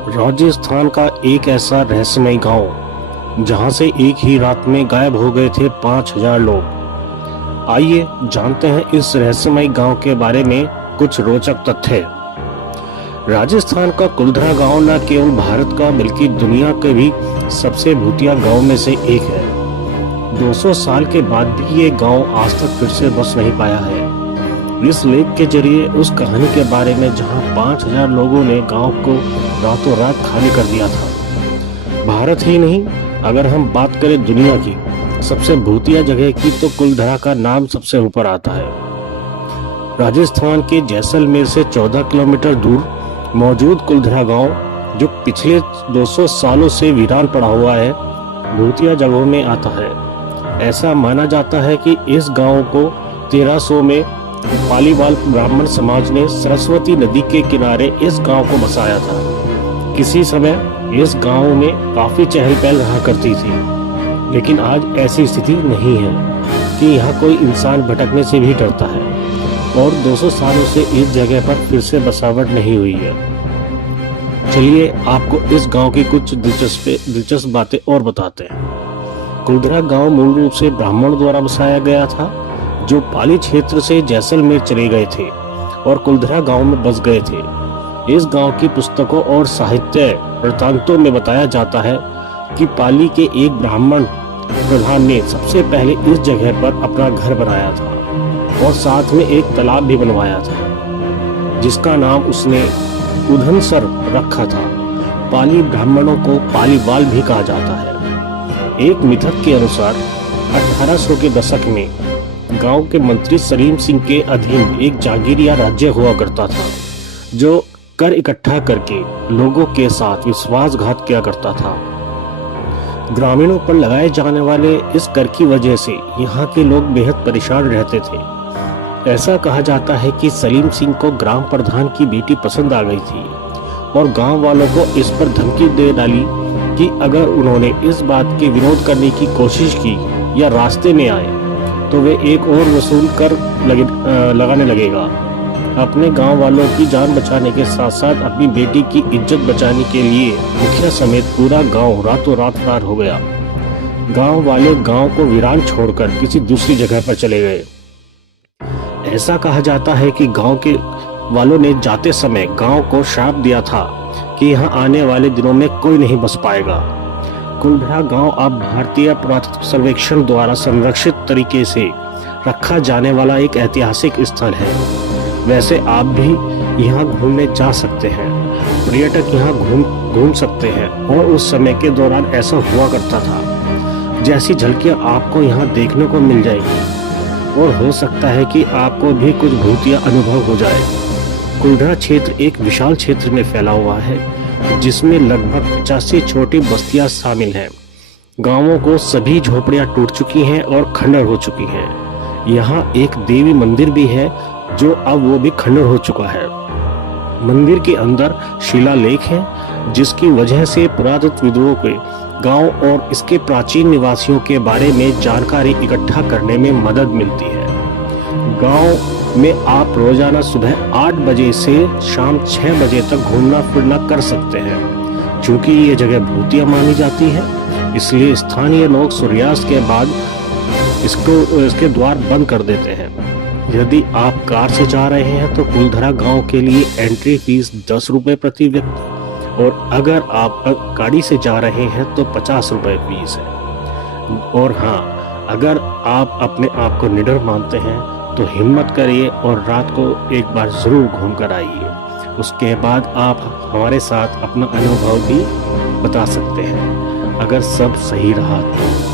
राजस्थान का एक ऐसा रहस्यमय गांव जहां से एक ही रात में गायब हो गए थे 5,000 लोग। आइए जानते हैं इस रहस्यमय गांव के बारे में कुछ रोचक तथ्य। राजस्थान का कुलधरा गांव न केवल भारत का बल्कि दुनिया के भी सबसे भूतिया गांव में से एक है। 200 साल के बाद भी ये गांव आज तक फिर से बस नहीं पाया है। इस लेख के जरिए उस कहानी के बारे में जहां 5,000 लोगों ने गांव को रातों रात खाली कर दिया था। भारत ही नहीं, अगर हम बात करें दुनिया की सबसे भूतिया जगह की तो कुलधरा का नाम सबसे ऊपर आता है। राजस्थान के जैसलमेर से 14 किलोमीटर दूर मौजूद कुलधरा गांव, जो पिछले 200 सालों से वीरान पड़ा हुआ है, भूतिया जगहों में आता है। ऐसा माना जाता है कि इस गांव को 1300 में पालीवाल ब्राह्मण समाज ने सरस्वती नदी के किनारे इस गांव को बसाया था। किसी समय इस गांव में काफी चहल पहल रहा करती थी, लेकिन आज ऐसी स्थिति नहीं है कि यहाँ कोई इंसान भटकने से भी डरता है और 200 सालों से इस जगह पर फिर से बसावट नहीं हुई है। चलिए आपको इस गांव की कुछ दिलचस्प बातें और बताते हैं। कुलधरा गांव मूल रूप से ब्राह्मण द्वारा बसाया गया था, जो पाली क्षेत्र से जैसलमेर चले गए थे और कुलधरा गांव में बस गए थे। इस गांव की पुस्तकों और साहित्य वृत्तांतों में बताया जाता है कि पाली के एक ब्राह्मण प्रधान ने सबसे पहले इस जगह पर अपना घर बनाया था और साथ में एक तालाब भी बनवाया था, जिसका नाम उसने उधनसर रखा था। पाली ब्राह्मणों को पालीवाल भी कहा जाता है। एक मिथक के अनुसार 1800 के दशक में गांव के मंत्री सलीम सिंह के अधीन एक जागीरिया राज्य हुआ करता था, जो कर इकट्ठा करके लोगों के साथ विश्वासघात किया करता था। ग्रामीणों पर लगाए जाने वाले इस कर की वजह से यहाँ के लोग बेहद परेशान रहते थे। ऐसा कहा जाता है कि सलीम सिंह को ग्राम प्रधान की बेटी पसंद आ गई थी और गांव वालों को इस पर धमकी दे डाली कि अगर उन्होंने इस बात के विरोध करने की कोशिश की या रास्ते में आए तो वे एक और वसूल कर लगाने लगेगा। अपने गांव वालों की जान बचाने के साथ साथ अपनी बेटी की इज्जत बचाने के लिए मुखिया समेत पूरा गांव रातों रात फरार हो गया। गांव वाले गांव को वीरान छोड़कर किसी दूसरी जगह पर चले गए। ऐसा कहा जाता है कि गांव के वालों ने जाते समय गांव को श्राप दिया था कि यहाँ आने वाले दिनों में कोई नहीं बस पाएगा। कुलधरा गांव अब भारतीय पुरातत्व सर्वेक्षण द्वारा संरक्षित तरीके से रखा जाने वाला एक ऐतिहासिक स्थल है। वैसे आप भी यहाँ घूमने जा सकते हैं, पर्यटक यहाँ घूम सकते हैं और उस समय के दौरान ऐसा हुआ करता था। जैसी झलकियाँ आपको यहाँ देखने को मिल जाएगी और हो सकता है कि आपको भी कुछ भूतिया अनुभव हो जाए। कुलधरा क्षेत्र एक विशाल क्षेत्र में फैला हुआ है, जिसमें लगभग 85 छोटी बस्तियां शामिल हैं। गांवों को सभी झोपड़ियां टूट चुकी हैं और खंडर हो चुकी हैं। यहाँ एक देवी मंदिर भी है, जो अब वो भी खंडर हो चुका है। मंदिर के अंदर शिलालेख है, जिसकी वजह से पुरातत्वविदों को गांव और इसके प्राचीन निवासियों के बारे में जानकारी इकट्ठा करने में मदद मिलती है। गांव में आप रोजाना सुबह 8 बजे से शाम 6 बजे तक घूमना फिरना कर सकते हैं। चूंकि ये जगह भूतिया मानी जाती है, इसलिए स्थानीय लोग सूर्यास्त के बाद इसके द्वार बंद कर देते हैं। यदि आप कार से जा रहे हैं तो कुलधरा गांव के लिए एंट्री फीस 10 रुपए प्रति व्यक्ति, और अगर आप गाड़ी से जा रहे हैं तो 50 रुपए फीस है। और हाँ, अगर आप अपने आप को निडर मानते हैं तो हिम्मत करिए और रात को एक बार जरूर घूम कर आइए। उसके बाद आप हमारे साथ अपना अनुभव भी बता सकते हैं, अगर सब सही रहा तो।